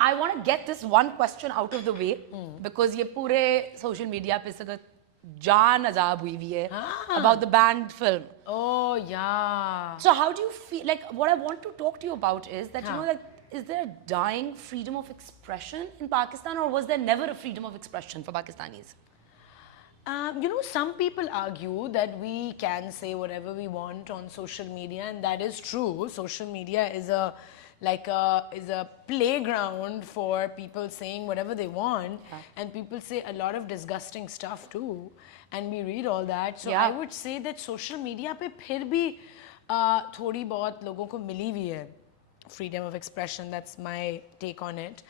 I want to get this one question out of the way because ये पूरे social media पे सगर जान अजाब हुई हुई है about the banned film. Oh yeah. So how do you feel? Like what I want to talk to you about is that you know, like, is there a dying freedom of expression in Pakistan, or was there never a freedom of expression for Pakistanis? You know, some people argue that we can say whatever we want on social media, and that is true. Social media is a playground for people saying whatever they want, and people say a lot of disgusting stuff too, and we read all that. So I would say that social media पे फिर भी थोड़ी बहुत लोगों को मिली हुई है freedom of expression. That's my take on it.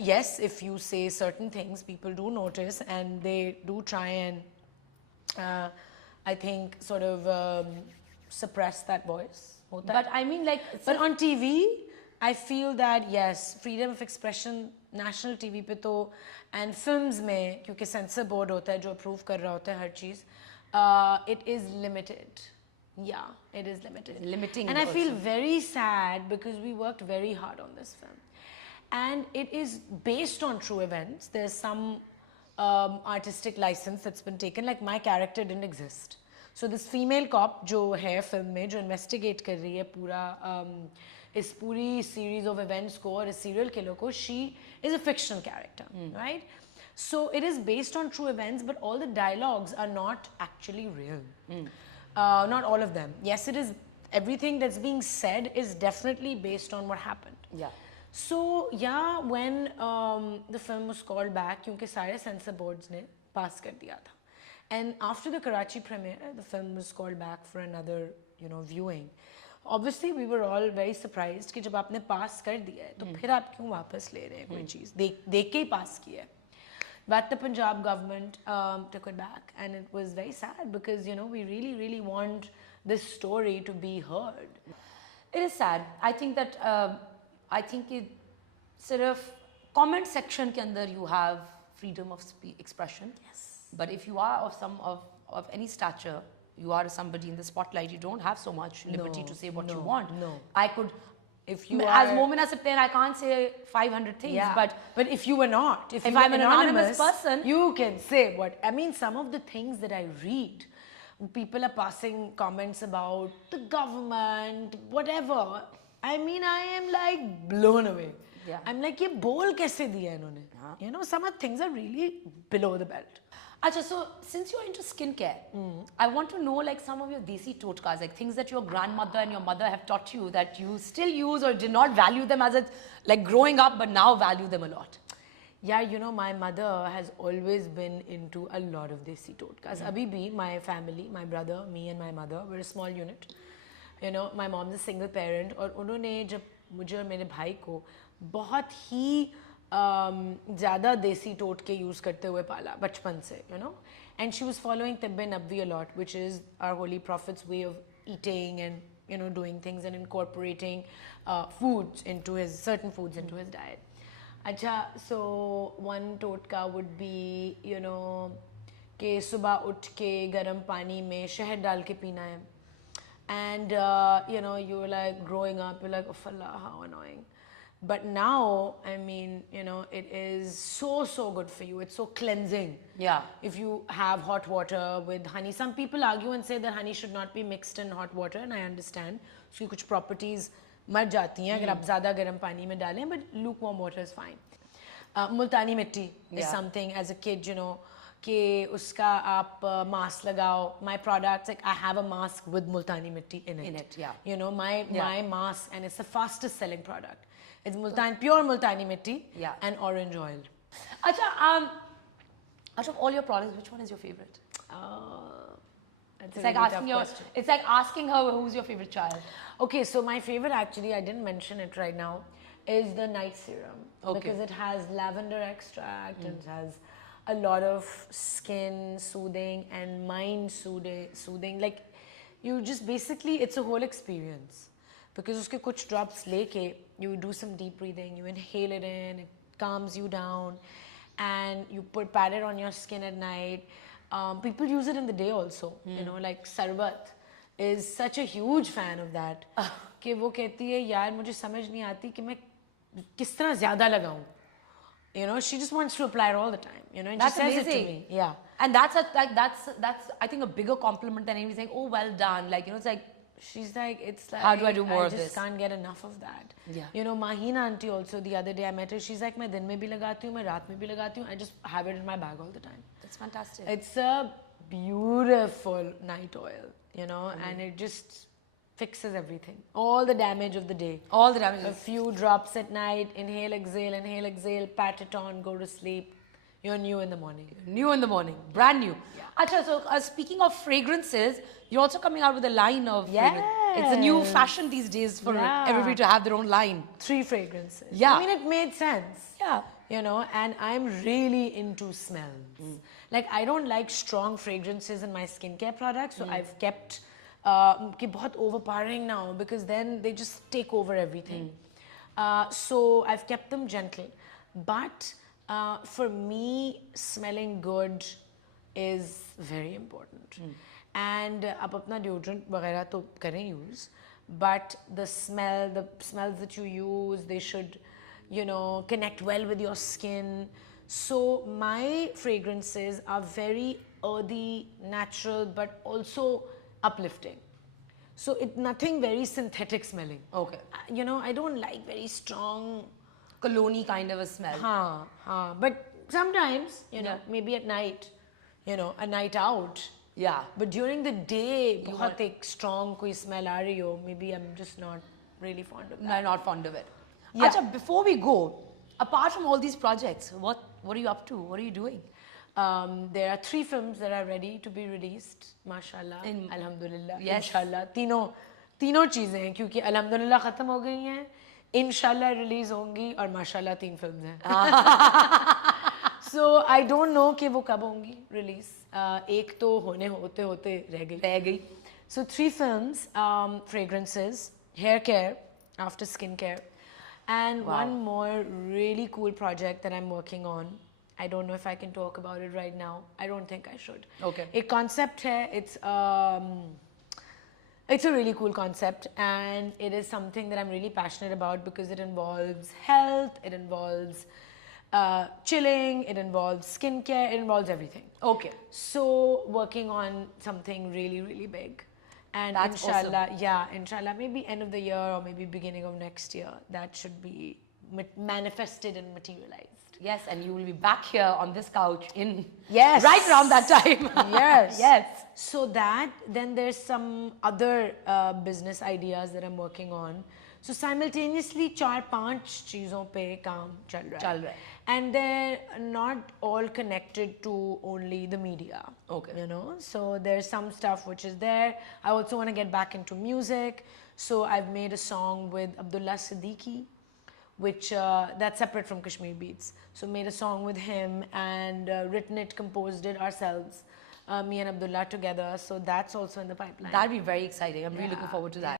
Yes, if you say certain things, people do notice and they do try and I think sort of suppress that voice. But I mean, like, but on TV, I feel that yes, freedom of expression national TV पे तो and films में क्योंकि censor board होता है जो approve कर रहा होता है हर चीज़, it is limited. Yeah, it is limited. Limiting. And I feel very sad because we worked very hard on this film. And it is based on true events. There's some artistic license that's been taken. Like my character didn't exist. So this female cop जो है film में जो investigate कर रही है पूरा इस पूरी series of events को और इस serial killer को, she is a fictional character, right? So it is based on true events, but all the dialogues are not actually real. Not all of them. Yes, it is. Everything that's being said is definitely based on what happened. Yeah. So yeah, when the film was called back, क्योंकि सारे censor boards ने pass कर दिया था, and after the Karachi premiere, the film was called back for another, you know, viewing. Obviously, we were all very surprised कि जब आपने pass कर दिया है, तो फिर आप क्यों वापस ले रहे हैं कोई चीज़? देख के ही pass किया है. But the Punjab government took it back, and it was very sad because, you know, we really, really want this story to be heard. It is sad. I think that I think it sort of comment section के अंदर you have freedom of expression. Yes. But if you are of any stature, you are somebody in the spotlight, you don't have so much liberty to say what you want. No. I could. If you as Momina Saptain, I can't say 500 things, but if you were not, if I'm an anonymous person, you can say what. I mean, some of the things that I read, people are passing comments about the government, whatever. I mean, I am like blown away. Yeah. I'm like, ये बोल कैसे दिया इन्होंने? You know, some of the things are really below the belt. Acha, so since you're into skincare, I want to know like some of your desi totkas, like things that your grandmother and your mother have taught you that you still use or did not value them as a, like growing up, but now value them a lot. Yeah, you know, my mother has always been into a lot of desi totkas. Abhi bhi, my family, my brother, me and my mother, we're a small unit. You know, my mom's a single parent और उन्होंने जब मुझे और मेरे भाई को बहुत ही ज़्यादा देसी टोटके यूज़ करते हुए पाला बचपन से, you know, and she was following Tibbe Nabvi a lot, which is our holy prophet's way of eating and, you know, doing things and incorporating foods into his certain foods into his diet. Acha, so one totka would be, you know, कि सुबह उठ के गर्म पानी में शहद डाल के पीना है, and you know, you were like growing up, you're like, oh Allah, how annoying. But now, I mean, you know, it is so good for you. It's so cleansing. Yeah. If you have hot water with honey. Some people argue and say that honey should not be mixed in hot water, and I understand. उसकी कुछ properties मर जाती हैं अगर आप ज़्यादा गर्म पानी में डालें, but lukewarm water is fine. मुल्तानी मिट्टी is something as a kid, you know, कि उसका आप mask लगाओ. My products, like I have a mask with multani mitti in it. Yeah. You know, my mask, and it's the fastest selling product. It's pure multani mitti and orange oil. Acha, out of all your products, which one is your favorite? That's It's a like really asking tough question. it's like asking her who's your favorite child. Okay, so my favorite, actually, I didn't mention it right now, is the night serum. Okay. Because it has lavender extract and it has a lot of skin soothing and mind soothing. Like, you just basically, it's a whole experience. Because uske kuch drops leke, you do some deep breathing, you inhale it in, it calms you down, and you pat it on your skin at night. People use it in the day also. You know, like Sarbat is such a huge fan of that. कि वो कहती है यार मुझे समझ नहीं आती कि मैं किस तरह ज़्यादा लगाऊं. You know, she just wants to apply it all the time. You know, and That's she says amazing. it to me. Yeah. And that's I think a bigger compliment than anything saying, oh, well done. Like, you know, it's like, She's like, it's like, how do I do more of I this? just can't get enough of that. Yeah. You know, Mahina auntie also, the other day I met her, she's like, मैं दिन में भी लगाती हूँ, मैं रात में भी लगाती हूँ. I just have it in my bag all the time. That's fantastic. It's a beautiful night oil, you know, and it just fixes everything. All the damage of the day. All the damage. A few drops at night, inhale, exhale, pat it on, go to sleep. You're new in the morning. New in the morning. Brand new. Yeah. Acha, so speaking of fragrances, you're also coming out with a line of fragrance. It's a new Yes. fashion these days for Yeah. everybody to have their own line. 3 fragrances. Yeah. I mean, it made sense. Yeah. You know, and I'm really into smells. Like, I don't like strong fragrances in my skincare products, so I've kept कि बहुत overpowering now because then they just take over everything. So I've kept them gentle. But for me, smelling good is very important. And आप अपना deodorant वगैरह तो करें use, but the smells that you use, they should, you know, connect well with your skin. So my fragrances are very earthy, natural, but also uplifting. So it's nothing very synthetic smelling. Okay. You know, I don't like very strong. Cologne kind of a smell. But sometimes, you know, maybe at night, you know, a night out. Yeah. But during the day, बहुत एक strong कोई smell आ रही हो, maybe I'm just not really fond of that. No, not fond of it. Yeah. Acha, before we go, apart from all these projects, what are you up to? What are you doing? There are 3 films that are ready to be released, mashallah, alhamdulillah, Yes. inshallah. तीनों चीज़ें हैं क्योंकि alhamdulillah ख़त्म हो गई हैं, inshallah release होंगी और mashallah 3 films हैं. So I don't know कि वो कब होंगी release. एक तो होते रह गई. So 3 films, fragrances, hair care, after skincare, and one more really cool project that I'm working on. I don't know if I can talk about it right now. I don't think I should. Okay. A concept hai, it's a really cool concept and it is something that I'm really passionate about because it involves health, it involves chilling, it involves skincare, it involves everything. Okay. So working on something really, really big. And That's inshallah, yeah, inshallah, maybe end of the year or maybe beginning of next year, that should be manifested and materialized. Yes, and you will be back here on this couch in Yes. right around that time. Yes. Yes. So that, then there's some other business ideas that I'm working on. So simultaneously, 4-5 चीज़ों पे काम चल रहा है. And they're not all connected to only the media. Okay. You know, so there's some stuff which is there. I also want to get back into music. So I've made a song with Abdullah Siddiqui, which that's separate from Kashmir Beats. So made a song with him and written it, composed it ourselves, me and Abdullah together. So that's also in the pipeline. That'll be very exciting. I'm really looking forward to that.